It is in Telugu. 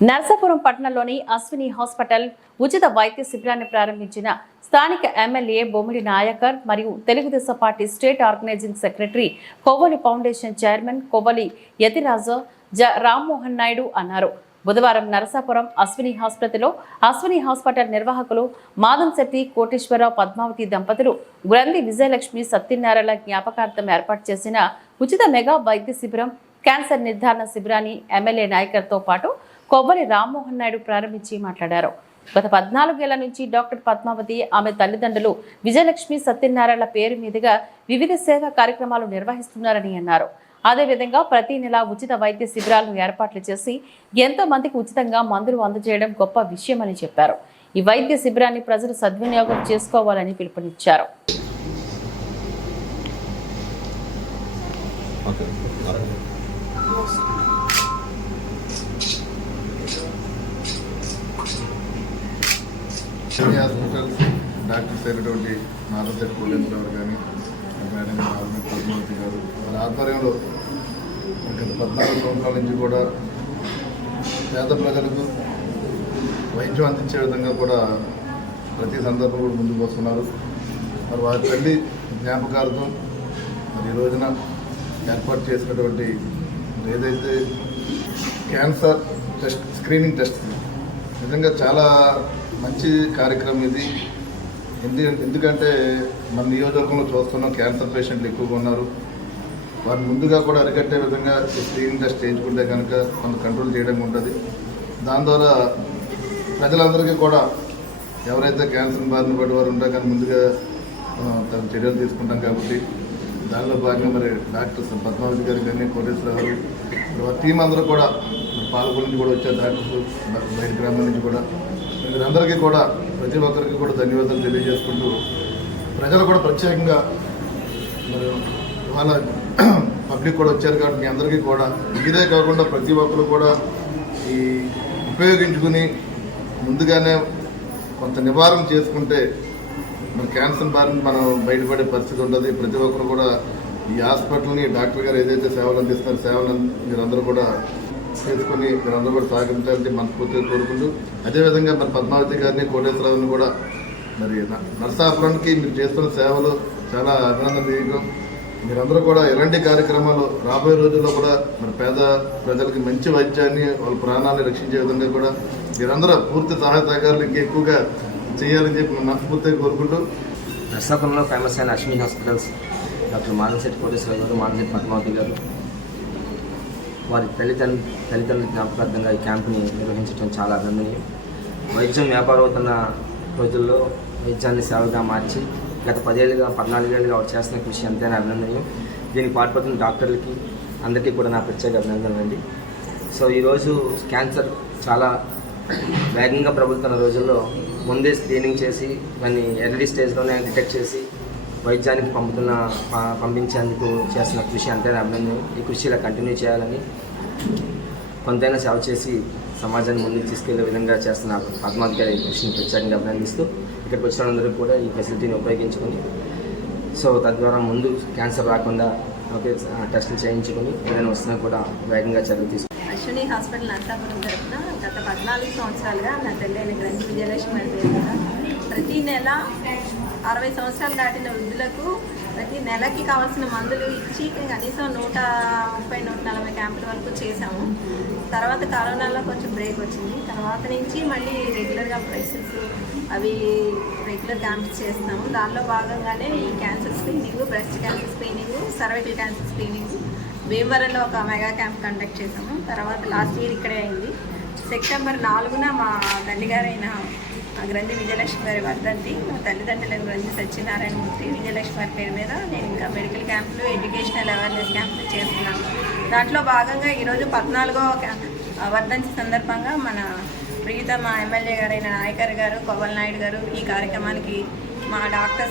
నర్సాపురం పట్టణంలోని అశ్విని హాస్పిటల్ ఉచిత వైద్య శిబిరాన్ని ప్రారంభించిన స్థానిక ఎమ్మెల్యే బొమ్మిడి నాయకర్ మరియు Telugu Desam party state organizing secretary Kovvali foundation chairman Kovvali Yathiraju Rammohan Naidu అన్నారు. బుధవారం నరసాపురం అశ్విని హాస్పిటల్ నిర్వాహకులు మాదంశెట్టి కోటేశ్వరరావు పద్మావతి దంపతులు గ్రంథి విజయలక్ష్మి సత్యనారాయణ జ్ఞాపకార్థం ఏర్పాటు చేసిన ఉచిత మెగా వైద్య శిబిరం క్యాన్సర్ నిర్ధారణ శిబిరాన్ని ఎమ్మెల్యే నాయకర్తో పాటు కొవ్వలి రామ్మోహన్ నాయుడు ప్రారంభించి మాట్లాడారు. గత 14 ఏళ్ల నుంచి డాక్టర్ పద్మావతి ఆమె తల్లిదండ్రులు విజయలక్ష్మి సత్యనారాయణ పేరు మీదుగా వివిధ సేవా కార్యక్రమాలు నిర్వహిస్తున్నారని అన్నారు. అదేవిధంగా ప్రతి నెల ఉచిత వైద్య శిబిరాలను ఏర్పాట్లు చేసి ఎంతో మందికి ఉచితంగా మందులు అందజేయడం గొప్ప విషయమని చెప్పారు. ఈ వైద్య శిబిరాన్ని ప్రజలు సద్వినియోగం చేసుకోవాలని పిలుపునిచ్చారు. హాస్పిటల్ డాక్టర్స్ అయినటువంటి మాదంశెట్టి కోటేశ్వరరావు కానీ మేడం పద్మావతి గారు వారి ఆధ్వర్యంలో గత 14 సంవత్సరాల నుంచి కూడా పేద ప్రజలకు వైద్యం అందించే విధంగా కూడా ప్రతి సందర్భం కూడా ముందుకు వస్తున్నారు. మరి వారి తల్లి జ్ఞాపకార్థం మరి ఈ రోజున ఏర్పాటు చేసినటువంటి ఏదైతే క్యాన్సర్ టెస్ట్ స్క్రీనింగ్ టెస్ట్ నిజంగా చాలా మంచి కార్యక్రమం ఇది. ఎందుకంటే మన నియోజకవర్గంలో చూస్తున్నాం క్యాన్సర్ పేషెంట్లు ఎక్కువగా ఉన్నారు. వారిని ముందుగా కూడా అరికట్టే విధంగా స్క్రీనింగ్ టెస్ట్ చేయించుకుంటే కనుక కొంత కంట్రోల్ చేయడం ఉంటుంది. దాని ద్వారా ప్రజలందరికీ కూడా ఎవరైతే క్యాన్సర్ బారిన పడి వారు ఉంటారో కానీ ముందుగా తన చర్యలు తీసుకుంటాం కాబట్టి దానిలో భాగంగా మరి డాక్టర్స్ పద్మావతి గారు కానీ కోటేశ్వరరావు వారి టీం అందరూ కూడా పాలకొల నుంచి కూడా వచ్చారు. డాక్టర్స్ బయట గ్రామం నుంచి కూడా వీరందరికీ కూడా ప్రతి ఒక్కరికి కూడా ధన్యవాదాలు తెలియజేసుకుంటూ ప్రజలు కూడా ప్రత్యేకంగా మరి వాళ్ళ పబ్లిక్ కూడా వచ్చారు కాబట్టి మీ అందరికీ కూడా ఇదే కాకుండా ప్రతి ఒక్కరు కూడా ఈ ఉపయోగించుకుని ముందుగానే కొంత నివారణ చేసుకుంటే మరి క్యాన్సర్ బారిన మనం బయటపడే పరిస్థితి ఉంటుంది. ప్రతి ఒక్కరు కూడా ఈ హాస్పిటల్ని డాక్టర్ గారు ఏదైతే సేవలు అందిస్తున్నారో సేవలను మీరందరూ కూడా చేసుకుని మీరందరూ కూడా సహకరించాలని మనస్ఫూర్తిగా కోరుకుంటూ అదేవిధంగా మరి పద్మావతి గారిని కోటేశ్వరరావుని కూడా మరి నర్సాపురానికి మీరు చేస్తున్న సేవలు చాలా అభినందనీయం. మీరందరూ కూడా ఎలాంటి కార్యక్రమాలు రాబోయే రోజుల్లో కూడా మరి పేద ప్రజలకి మంచి వైద్యాన్ని వాళ్ళ ప్రాణాలను రక్షించే విధంగా కూడా మీరందరూ పూర్తి సహాయ సహకారాలు ఇంకా ఎక్కువగా చేయాలని చెప్పి మనస్ఫూర్తిగా కోరుకుంటూ నర్సాపురంలో ఫేమస్ అయిన అశ్విని హాస్పిటల్స్ డాక్టర్ మాదంశెట్టి కోటేశ్వరరావు గారు, మాదంశెట్టి పద్మావతి గారు వారి తల్లిదండ్రుల జ్ఞాపకార్థంగా ఈ క్యాంపుని నిర్వహించడం చాలా అభినందనీయం. వైద్యం వ్యాపారం అవుతున్న రోజుల్లో వైద్యాన్ని సేవగా మార్చి గత 14 ఏళ్ళుగా వారు చేస్తున్న కృషి ఎంతైనా అభినందనీయం. దీనికి పాటుపడుతున్న డాక్టర్లకి అందరికీ కూడా నా ప్రత్యేక అభినందనలు అండి. సో ఈరోజు క్యాన్సర్ చాలా వేగంగా ప్రబలుతున్న రోజుల్లో ముందే స్క్రీనింగ్ చేసి దాన్ని ఎర్లీ స్టేజ్లోనే డిటెక్ట్ చేసి వైద్యానికి పంపించేందుకు చేస్తున్న కృషి అంతైనా అభినందనీయం. ఈ కృషి ఇలా కంటిన్యూ చేయాలని కొంతైనా సేవ చేసి సమాజాన్ని ముందుకు తీసుకెళ్లే విధంగా చేస్తున్న పద్మావతి గారి కృషిని ప్రత్యేకంగా అభినందిస్తూ ఇక్కడికి వచ్చిన అందరూ కూడా ఈ ఫెసిలిటీని ఉపయోగించుకొని సో తద్వారా ముందు క్యాన్సర్ రాకుండా టెస్టులు చేయించుకొని ఏదైనా వస్తున్నా కూడా వేగంగా చర్యలు తీసుకుంటాం. అశ్విని హాస్పిటల్ నర్సాపురం తరఫున గత 14 సంవత్సరాలుగా నా తల్లి అయిన గ్రంథి విజయలక్ష్మి పేరు మీద ప్రతి నెల 60 సంవత్సరాలు దాటిన వృద్ధులకు ప్రతి నెలకి కావాల్సిన మందులు ఇచ్చి కనీసం 130-140 క్యాంపుల వరకు చేసాము. తర్వాత కరోనాలో కొంచెం బ్రేక్ వచ్చింది. తర్వాత నుంచి మళ్ళీ రెగ్యులర్గా ప్రైసెస్ అవి రెగ్యులర్ క్యాంప్స్ చేస్తున్నాము. దానిలో భాగంగానే ఈ cancer screening, breast cancer screening, cervical cancer screening భీమవరంలో ఒక మెగా క్యాంప్ కండక్ట్ చేసాము. తర్వాత లాస్ట్ ఇయర్ ఇక్కడే అయింది. సెప్టెంబర్ 4న మా తల్లిగారైన గ్రంథి విజయలక్ష్మి గారి వర్ధంతి. మా తల్లిదండ్రులైన గ్రంథి సత్యనారాయణ మూర్తి విజయలక్ష్మి గారి పేరు మీద నేను ఇంకా మెడికల్ క్యాంపులు, ఎడ్యుకేషనల్ అవేర్నెస్ క్యాంపులు చేస్తున్నాను. దాంట్లో భాగంగా ఈరోజు 14వ వర్ధంతి సందర్భంగా మన ప్రియతమ ఎమ్మెల్యే గారైన నాయకర్ గారు, కొవ్వలి నాయుడు గారు ఈ కార్యక్రమానికి మా డాక్టర్స్